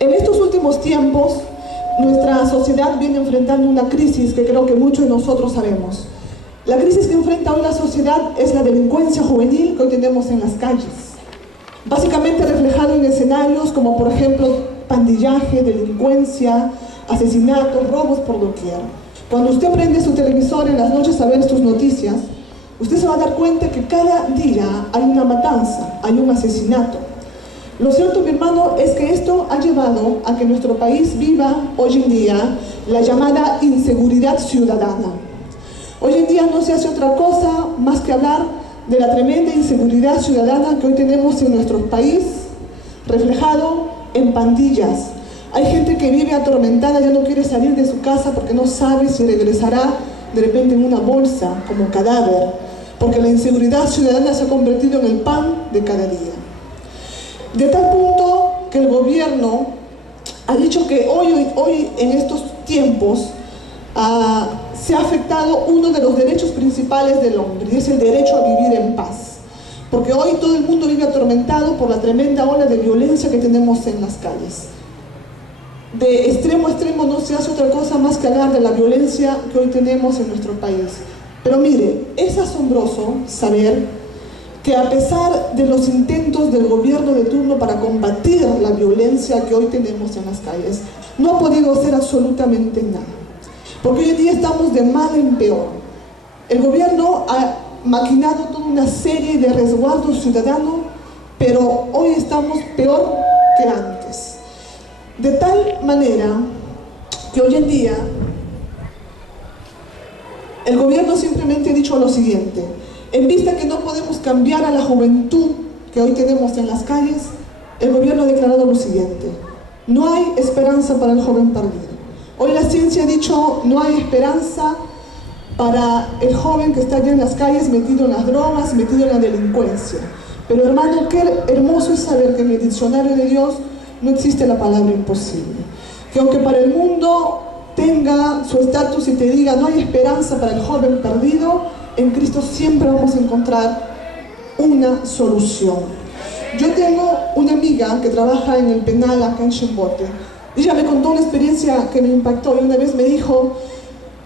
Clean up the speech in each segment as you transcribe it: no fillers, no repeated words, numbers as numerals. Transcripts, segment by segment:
En estos últimos tiempos, nuestra sociedad viene enfrentando una crisis que creo que muchos de nosotros sabemos. La crisis que enfrenta hoy la sociedad es la delincuencia juvenil que hoy tenemos en las calles. Básicamente reflejado en escenarios como, por ejemplo, pandillaje, delincuencia, asesinatos, robos por doquier. Cuando usted prende su televisor en las noches a ver sus noticias, usted se va a dar cuenta que cada día hay una matanza, hay un asesinato. Lo cierto, mi hermano, es que esto ha llevado a que nuestro país viva hoy en día la llamada inseguridad ciudadana. Hoy en día no se hace otra cosa más que hablar de la tremenda inseguridad ciudadana que hoy tenemos en nuestro país, reflejado en pandillas. Hay gente que vive atormentada, ya no quiere salir de su casa porque no sabe si regresará de repente en una bolsa como cadáver, porque la inseguridad ciudadana se ha convertido en el pan de cada día. De tal punto que el gobierno ha dicho que hoy en estos tiempos se ha afectado uno de los derechos principales del hombre, y es el derecho a vivir en paz. Porque hoy todo el mundo vive atormentado por la tremenda ola de violencia que tenemos en las calles. De extremo a extremo no se hace otra cosa más que hablar de la violencia que hoy tenemos en nuestro país. Pero mire, es asombroso saber que a pesar de los intentos del gobierno de turno para combatir la violencia que hoy tenemos en las calles, no ha podido hacer absolutamente nada. Porque hoy en día estamos de mal en peor. El gobierno ha maquinado toda una serie de resguardos ciudadanos, pero hoy estamos peor que antes. De tal manera que hoy en día el gobierno simplemente ha dicho lo siguiente: en vista que no podemos cambiar a la juventud que hoy tenemos en las calles, el gobierno ha declarado lo siguiente: no hay esperanza para el joven perdido. Hoy la ciencia ha dicho, no hay esperanza para el joven que está allá en las calles metido en las drogas, metido en la delincuencia. Pero hermano, qué hermoso es saber que en el diccionario de Dios no existe la palabra imposible. Que aunque para el mundo tenga su estatus y te diga no hay esperanza para el joven perdido, en Cristo siempre vamos a encontrar una solución. Yo tengo una amiga que trabaja en el penal acá en Chimbote. Ella me contó una experiencia que me impactó y una vez me dijo,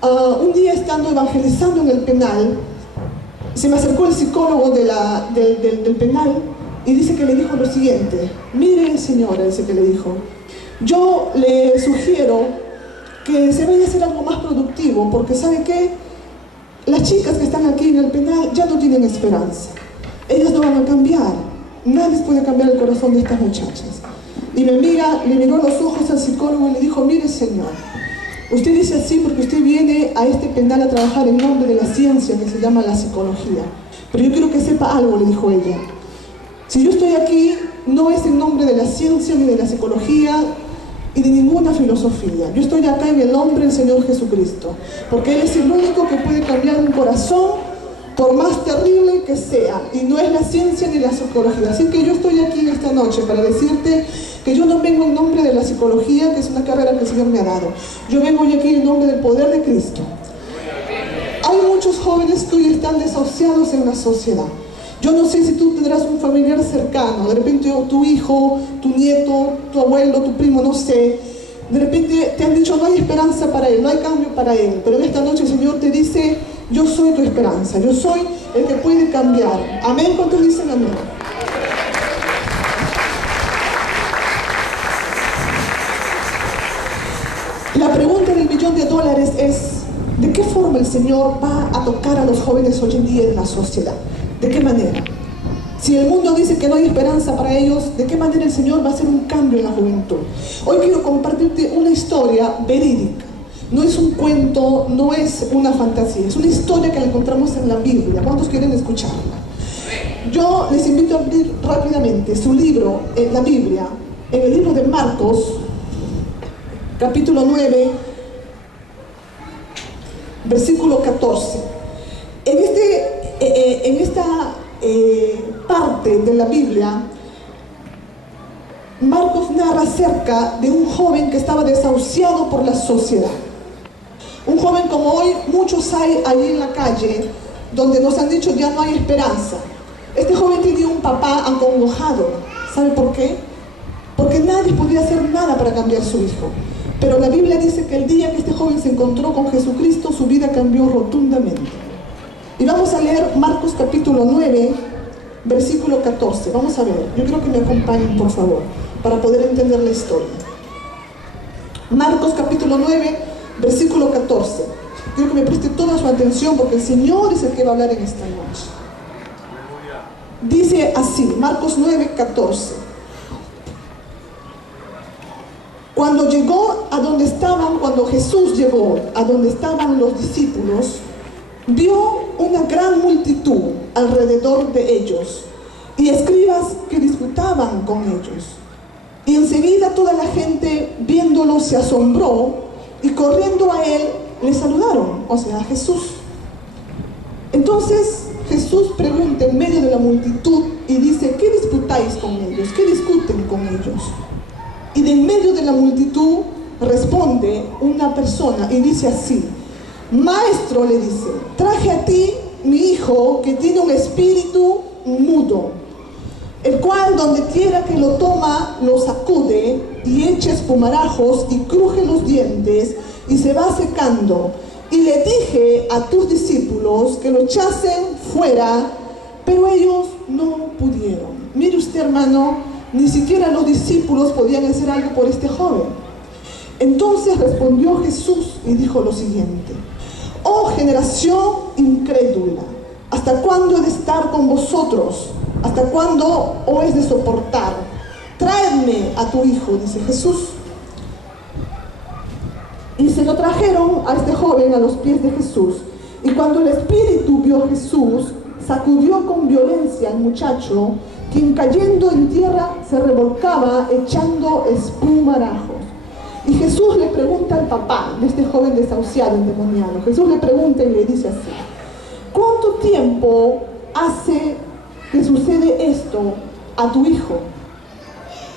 un día estando evangelizando en el penal, se me acercó el psicólogo del penal y dice que le dijo lo siguiente: mire señora, dice que le dijo, yo le sugiero que se vaya a hacer algo más productivo, porque ¿sabe qué? Las chicas que están aquí en el penal ya no tienen esperanza. Ellas no van a cambiar. Nadie puede cambiar el corazón de estas muchachas. Y mi amiga le miró a los ojos al psicólogo y le dijo, mire señor, usted dice así porque usted viene a este penal a trabajar en nombre de la ciencia que se llama la psicología. Pero yo quiero que sepa algo, le dijo ella. Si yo estoy aquí, no es en nombre de la ciencia ni de la psicología y de ninguna filosofía. Yo estoy acá en el nombre del Señor Jesucristo, porque Él es el único que puede cambiar un corazón por más terrible que sea, y no es la ciencia ni la psicología. Así que yo estoy aquí en esta noche para decirte que yo no vengo en nombre de la psicología, que es una carrera que el Señor me ha dado. Yo vengo hoy aquí en nombre del poder de Cristo. Hay muchos jóvenes que hoy están desahuciados en la sociedad. Yo no sé si tú tendrás un familiar cercano, de repente tu hijo, tu nieto, tu abuelo, tu primo, no sé. De repente te han dicho no hay esperanza para él, no hay cambio para él. Pero en esta noche el Señor te dice, yo soy tu esperanza, yo soy el que puede cambiar. Amén, ¿cuántos dicen amén? La pregunta del $1.000.000 es, ¿de qué forma el Señor va a tocar a los jóvenes hoy en día en la sociedad? ¿De qué manera? Si el mundo dice que no hay esperanza para ellos, ¿de qué manera el Señor va a hacer un cambio en la juventud? Hoy quiero compartirte una historia verídica. No es un cuento, no es una fantasía, es una historia que la encontramos en la Biblia. ¿Cuántos quieren escucharla? Yo les invito a abrir rápidamente su libro, la Biblia, en el libro de Marcos, capítulo 9, versículo 14. En esta parte de la Biblia, Marcos narra acerca de un joven que estaba desahuciado por la sociedad. Un joven como hoy muchos hay allí en la calle, donde nos han dicho ya no hay esperanza. Este joven tenía un papá acongojado. ¿Sabe por qué? Porque nadie podía hacer nada para cambiar su hijo. Pero la Biblia dice que el día que este joven se encontró con Jesucristo, su vida cambió rotundamente. Y vamos a leer Marcos capítulo 9, versículo 14. Vamos a ver, yo quiero que me acompañen, por favor, para poder entender la historia. Marcos capítulo 9, versículo 14. Quiero que me preste toda su atención porque el Señor es el que va a hablar en esta noche. Dice así, Marcos 9, 14. Cuando Jesús llegó a donde estaban los discípulos, vio una gran multitud alrededor de ellos y escribas que disputaban con ellos. Y enseguida toda la gente, viéndolo, se asombró y corriendo a él, le saludaron, o sea, a Jesús. Entonces Jesús pregunta en medio de la multitud y dice: ¿qué disputáis con ellos? ¿Qué discuten con ellos? Y de en medio de la multitud responde una persona y dice así: Maestro, le dice, traje a ti mi hijo que tiene un espíritu mudo, el cual donde quiera que lo toma lo sacude y echa espumarajos y cruje los dientes y se va secando. Y le dije a tus discípulos que lo echasen fuera, pero ellos no pudieron. Mire usted, hermano, ni siquiera los discípulos podían hacer algo por este joven. Entonces respondió Jesús y dijo lo siguiente: oh generación incrédula, ¿hasta cuándo he de estar con vosotros? ¿Hasta cuándo os es de soportar? Traedme a tu hijo, dice Jesús. Y se lo trajeron a este joven a los pies de Jesús. Y cuando el espíritu vio a Jesús, sacudió con violencia al muchacho, quien cayendo en tierra se revolcaba echando espumarajos. Y Jesús le pregunta al papá de este joven desahuciado, endemoniado. Jesús le pregunta y le dice así: ¿cuánto tiempo hace que sucede esto a tu hijo?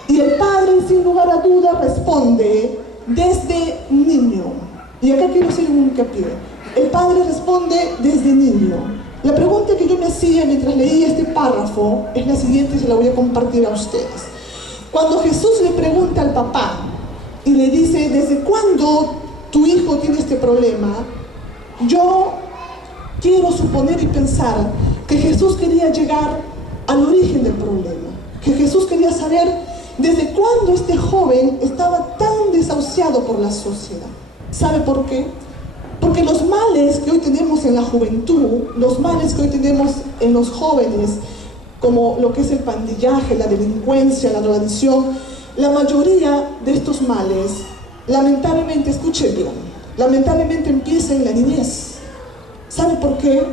Y el padre, sin lugar a duda, responde: desde niño. Y acá quiero hacer un hincapié. El padre responde: desde niño. La pregunta que yo me hacía mientras leía este párrafo es la siguiente y se la voy a compartir a ustedes. Cuando Jesús le pregunta al papá y le dice: ¿desde cuándo tu hijo tiene este problema?, yo quiero suponer y pensar que Jesús quería llegar al origen del problema, que Jesús quería saber desde cuándo este joven estaba tan desahuciado por la sociedad. ¿Sabe por qué? Porque los males que hoy tenemos en la juventud, los males que hoy tenemos en los jóvenes, como lo que es el pandillaje, la delincuencia, la drogadicción, la mayoría de estos males, lamentablemente, escuche bien, lamentablemente empieza en la niñez. ¿Sabe por qué?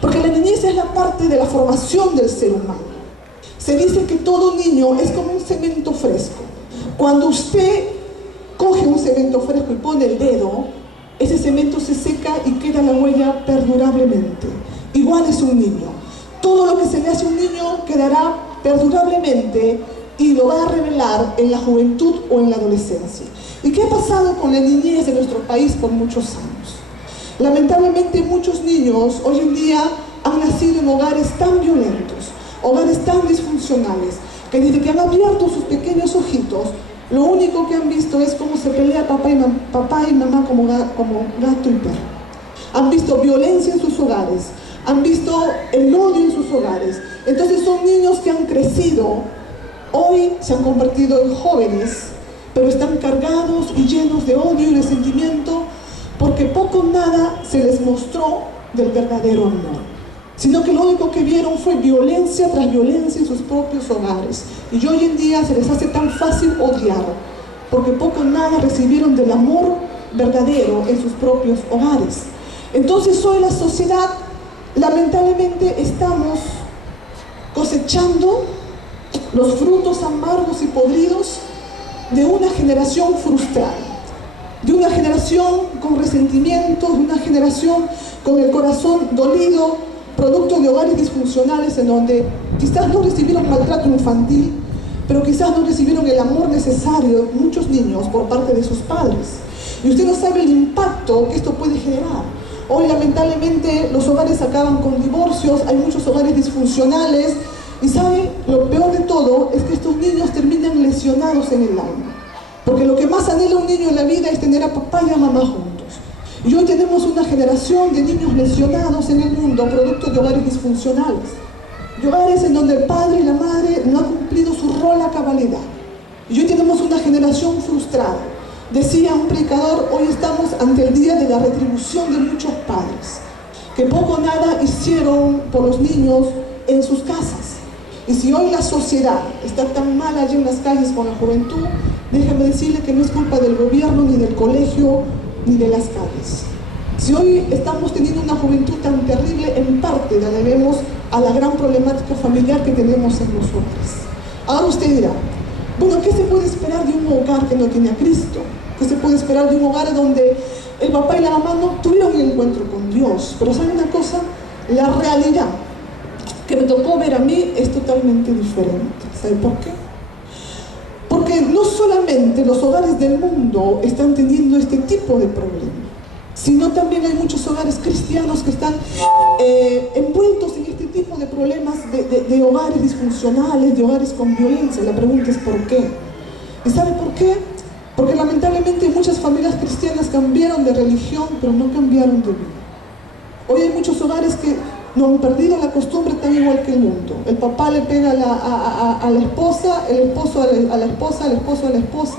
Porque la niñez es la parte de la formación del ser humano. Se dice que todo niño es como un cemento fresco. Cuando usted coge un cemento fresco y pone el dedo, ese cemento se seca y queda la huella perdurablemente. Igual es un niño. Todo lo que se le hace a un niño quedará perdurablemente y lo va a revelar en la juventud o en la adolescencia. ¿Y qué ha pasado con la niñez de nuestro país por muchos años? Lamentablemente muchos niños hoy en día han nacido en hogares tan violentos, hogares tan disfuncionales, que desde que han abierto sus pequeños ojitos, lo único que han visto es cómo se pelea papá y mamá como gato y perro. Han visto violencia en sus hogares, han visto el odio en sus hogares. Entonces son niños que han crecido, hoy se han convertido en jóvenes, pero están cargados y llenos de odio y resentimiento porque poco o nada se les mostró del verdadero amor, sino que lo único que vieron fue violencia tras violencia en sus propios hogares. Y hoy en día se les hace tan fácil odiar, porque poco o nada recibieron del amor verdadero en sus propios hogares. Entonces hoy la sociedad, lamentablemente, estamos cosechando los frutos amargos y podridos de una generación frustrada, de una generación con resentimientos, de una generación con el corazón dolido, producto de hogares disfuncionales en donde quizás no recibieron maltrato infantil, pero quizás no recibieron el amor necesario de muchos niños por parte de sus padres. Y usted no sabe el impacto que esto puede generar. Hoy lamentablemente los hogares acaban con divorcios, hay muchos hogares disfuncionales y sabe, lo peor de todo es que estos niños terminan lesionados en el alma. Porque lo que más anhela un niño en la vida es tener a papá y a mamá juntos. Y hoy tenemos una generación de niños lesionados en el mundo, producto de hogares disfuncionales. De hogares en donde el padre y la madre no han cumplido su rol a cabalidad. Y hoy tenemos una generación frustrada. Decía un predicador, hoy estamos ante el día de la retribución de muchos padres, que poco o nada hicieron por los niños en sus casas. Y si hoy la sociedad está tan mal allí en las calles con la juventud, déjame decirle que no es culpa del gobierno, ni del colegio, ni de las calles. Si hoy estamos teniendo una juventud tan terrible, en parte la debemos a la gran problemática familiar que tenemos en los hogares. Ahora usted dirá, bueno, ¿qué se puede esperar de un hogar que no tiene a Cristo? ¿Qué se puede esperar de un hogar donde el papá y la mamá no tuvieron un encuentro con Dios? Pero ¿sabe una cosa? La realidad que me tocó ver a mí es totalmente diferente. ¿Sabe por qué? Porque no solamente los hogares del mundo están teniendo este tipo de problemas, sino también hay muchos hogares cristianos que están envueltos en este tipo de problemas de hogares disfuncionales, de hogares con violencia. La pregunta es ¿por qué? ¿Y sabe por qué? Porque lamentablemente muchas familias cristianas cambiaron de religión, pero no cambiaron de vida. Hoy hay muchos hogares que no han perdido la costumbre tan igual que el mundo. El papá le pega a la esposa, el esposo a la esposa, el esposo a la esposa.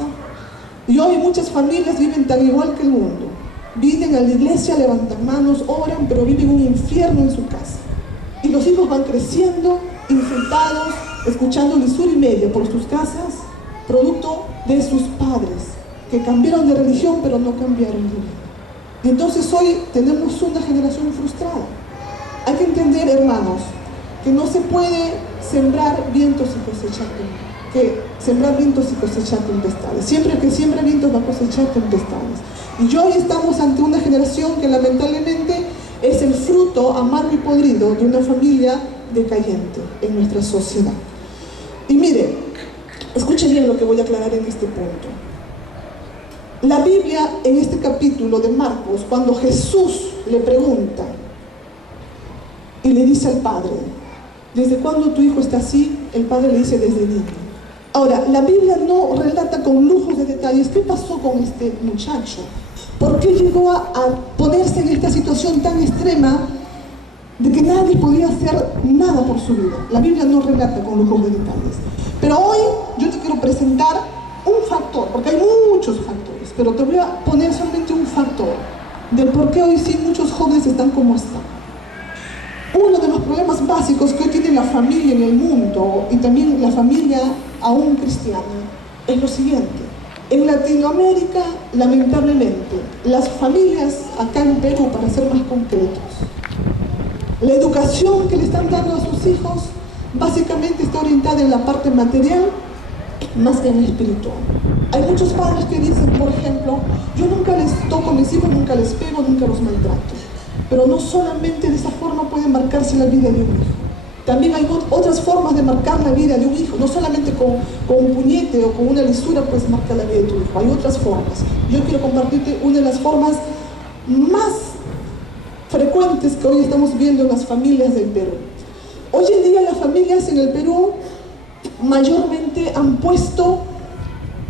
Y hoy muchas familias viven tan igual que el mundo. Vienen a la iglesia, levantan manos, oran, pero viven un infierno en su casa. Y los hijos van creciendo, insultados, escuchando lisura y media por sus casas, producto de sus padres, que cambiaron de religión, pero no cambiaron de vida. Y entonces hoy tenemos una generación frustrada. Hay que entender, hermanos, que no se puede sembrar vientos y cosechar tempestades. Siempre que siembra vientos va a cosechar tempestades. Y hoy estamos ante una generación que lamentablemente es el fruto amargo y podrido de una familia decayente en nuestra sociedad. Y mire, escuche bien lo que voy a aclarar en este punto. La Biblia, en este capítulo de Marcos, cuando Jesús le pregunta y le dice al padre, ¿desde cuándo tu hijo está así? El padre le dice, desde niño. Ahora, la Biblia no relata con lujos de detalles qué pasó con este muchacho. ¿Por qué llegó a ponerse en esta situación tan extrema de que nadie podía hacer nada por su vida? La Biblia no relata con lujos de detalles. Pero hoy yo te quiero presentar un factor, porque hay muchos factores, pero te voy a poner solamente un factor del por qué hoy sí muchos jóvenes están como están. Uno de los problemas básicos que hoy tiene la familia en el mundo, y también la familia aún cristiana, es lo siguiente. En Latinoamérica, lamentablemente, las familias acá en Perú, para ser más concretos, la educación que le están dando a sus hijos básicamente está orientada en la parte material más que en la espiritual. Hay muchos padres que dicen, por ejemplo, yo nunca les toco a mis hijos, nunca les pego, nunca los maltrato. Pero no solamente de esa forma puede marcarse la vida de un hijo. También hay otras formas de marcar la vida de un hijo. No solamente con un puñete o con una lisura puedes marcar la vida de tu hijo. Hay otras formas. Yo quiero compartirte una de las formas más frecuentes que hoy estamos viendo en las familias del Perú. Hoy en día las familias en el Perú mayormente han puesto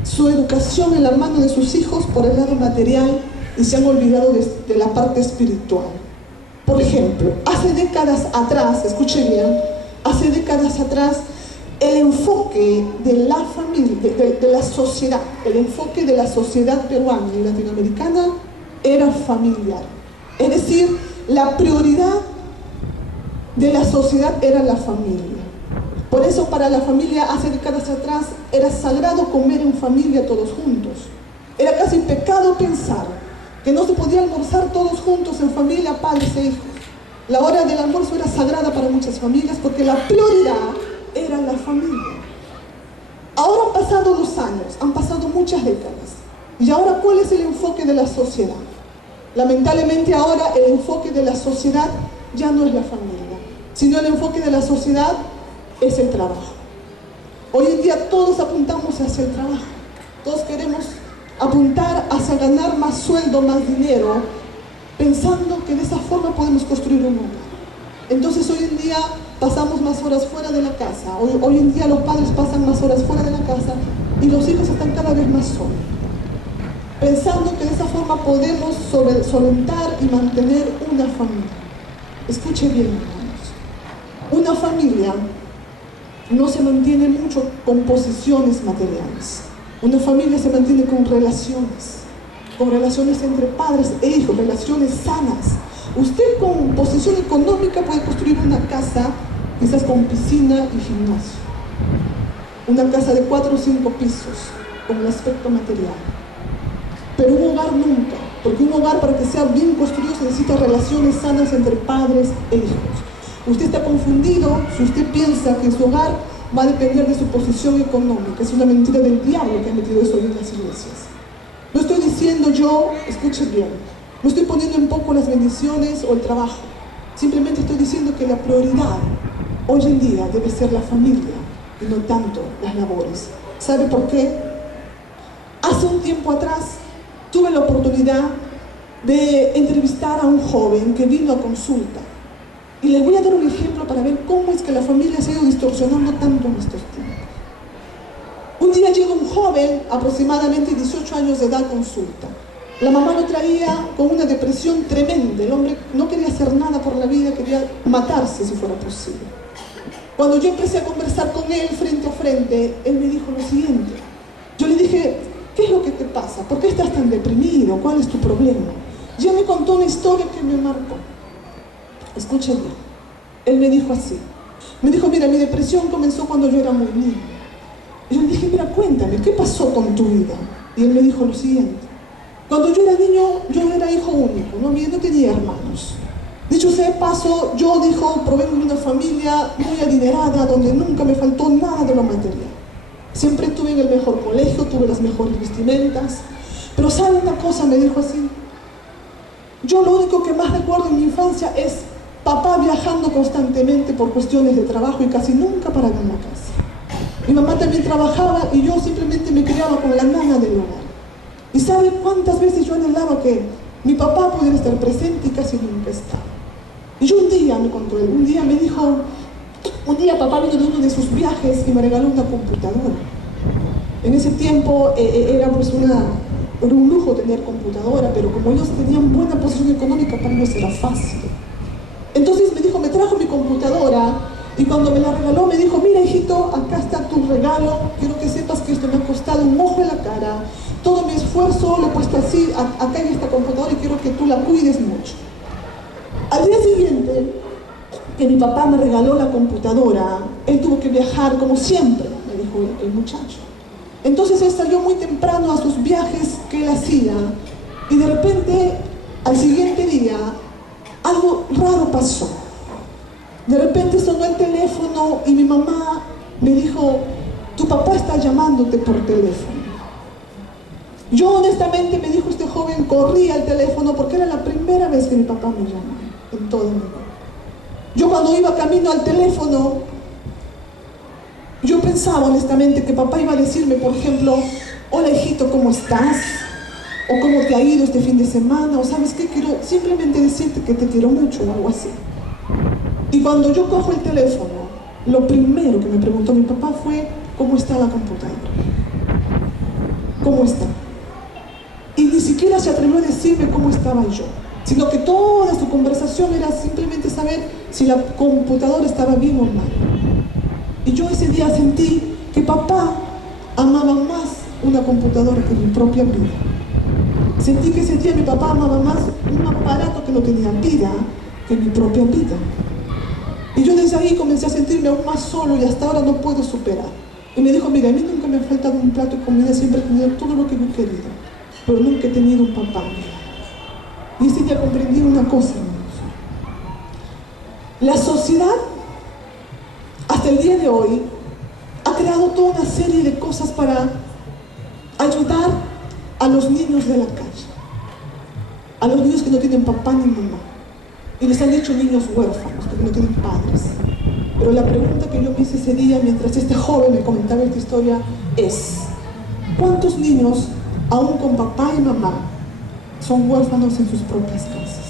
su educación en la mano de sus hijos por el lado material y se han olvidado de la parte espiritual. Por ejemplo, hace décadas atrás, escuchen bien, hace décadas atrás, el enfoque de la familia, de la sociedad, el enfoque de la sociedad peruana y latinoamericana era familiar. Es decir, la prioridad de la sociedad era la familia. Por eso para la familia hace décadas atrás era sagrado comer en familia todos juntos. Era casi pecado pensar que no se podía almorzar todos juntos en familia, padres e hijos. La hora del almuerzo era sagrada para muchas familias porque la prioridad era la familia. Ahora han pasado los años, han pasado muchas décadas. Y ahora, ¿cuál es el enfoque de la sociedad? Lamentablemente ahora el enfoque de la sociedad ya no es la familia, sino el enfoque de la sociedad es el trabajo. Hoy en día todos apuntamos hacia el trabajo. Todos queremos apuntar hacia ganar más sueldo, más dinero, pensando que de esa forma podemos construir un hogar. Entonces hoy en día pasamos más horas fuera de la casa. Hoy en día los padres pasan más horas fuera de la casa y los hijos están cada vez más solos, pensando que de esa forma podemos solventar y mantener una familia. Escuche bien, hermanos. Una familia no se mantiene mucho con posesiones materiales. Una familia se mantiene con relaciones entre padres e hijos, relaciones sanas. Usted con posesión económica puede construir una casa, quizás con piscina y gimnasio. Una casa de 4 o 5 pisos, con el aspecto material. Pero un hogar nunca, porque un hogar para que sea bien construido se necesita relaciones sanas entre padres e hijos. Usted está confundido si usted piensa que su hogar va a depender de su posición económica. Es una mentira del diablo que ha metido eso en las iglesias. No estoy diciendo yo, escuchen bien, no estoy poniendo en poco las bendiciones o el trabajo. Simplemente estoy diciendo que la prioridad hoy en día debe ser la familia y no tanto las labores. ¿Sabe por qué? Hace un tiempo atrás tuve la oportunidad de entrevistar a un joven que vino a consulta. Y les voy a dar un ejemplo para ver cómo es que la familia se ha ido distorsionando tanto en estos tiempos. Un día llega un joven, aproximadamente 18 años de edad, a consulta. La mamá lo traía con una depresión tremenda. El hombre no quería hacer nada por la vida, quería matarse si fuera posible. Cuando yo empecé a conversar con él frente a frente, él me dijo lo siguiente. Yo le dije, ¿qué es lo que te pasa? ¿Por qué estás tan deprimido? ¿Cuál es tu problema? Ya me contó una historia que me marcó. Escuchen bien. Él me dijo así. Me dijo, mira, mi depresión comenzó cuando yo era muy niño. Y yo le dije, mira, cuéntame, ¿qué pasó con tu vida? Y él me dijo lo siguiente. Cuando yo era niño, yo era hijo único, ¿no? Yo no tenía hermanos. Dicho sea de paso, yo, provengo de una familia muy adinerada, donde nunca me faltó nada de lo material. Siempre estuve en el mejor colegio, tuve las mejores vestimentas. Pero ¿sabe una cosa? Me dijo así. Yo lo único que más recuerdo en mi infancia es papá viajando constantemente por cuestiones de trabajo y casi nunca paraba en la casa. Mi mamá también trabajaba y yo simplemente me criaba con la nana del hogar. ¿Y sabe cuántas veces yo anhelaba que mi papá pudiera estar presente y casi nunca estaba? Y yo un día, me contó él, un día me dijo, un día papá vino de uno de sus viajes y me regaló una computadora. En ese tiempo era un lujo tener computadora, pero como ellos tenían buena posición económica, para ellos era fácil. Entonces me dijo, me trajo mi computadora y cuando me la regaló me dijo, mira hijito, acá está tu regalo, quiero que sepas que esto me ha costado un ojo en la cara, todo mi esfuerzo lo he puesto así, acá en esta computadora y quiero que tú la cuides mucho. Al día siguiente, que mi papá me regaló la computadora, él tuvo que viajar como siempre, me dijo el muchacho. Entonces él salió muy temprano a sus viajes que él hacía y de repente, al siguiente día, algo raro pasó. De repente sonó el teléfono y mi mamá me dijo, tu papá está llamándote por teléfono. Yo honestamente, me dijo este joven, corrí al teléfono porque era la primera vez que mi papá me llamaba en toda mi vida. Yo cuando iba camino al teléfono, yo pensaba honestamente que papá iba a decirme, por ejemplo, hola hijito, ¿cómo estás? O ¿cómo te ha ido este fin de semana? O ¿sabes qué? Quiero simplemente decirte que te quiero mucho o algo así. Y cuando yo cojo el teléfono, lo primero que me preguntó mi papá fue, ¿cómo está la computadora? ¿Cómo está? Y ni siquiera se atrevió a decirme cómo estaba yo, sino que toda su conversación era simplemente saber si la computadora estaba bien o mal. Y yo ese día sentí que papá amaba más una computadora que mi propia vida. Sentí que ese día mi papá amaba más un aparato que no tenía vida que mi propia vida. Y yo desde ahí comencé a sentirme aún más solo y hasta ahora no puedo superar. Y me dijo, mira, a mí nunca me ha faltado un plato de comida, siempre he tenido todo lo que yo he querido, pero nunca he tenido un papá. Y ese día comprendí una cosa, hermanos. La sociedad, hasta el día de hoy, ha creado toda una serie de cosas para ayudar a los niños de la calle, a los niños que no tienen papá ni mamá. Y les han dicho niños huérfanos, porque no tienen padres. Pero la pregunta que yo me hice ese día, mientras este joven me comentaba esta historia, es: ¿cuántos niños, aún con papá y mamá, son huérfanos en sus propias casas?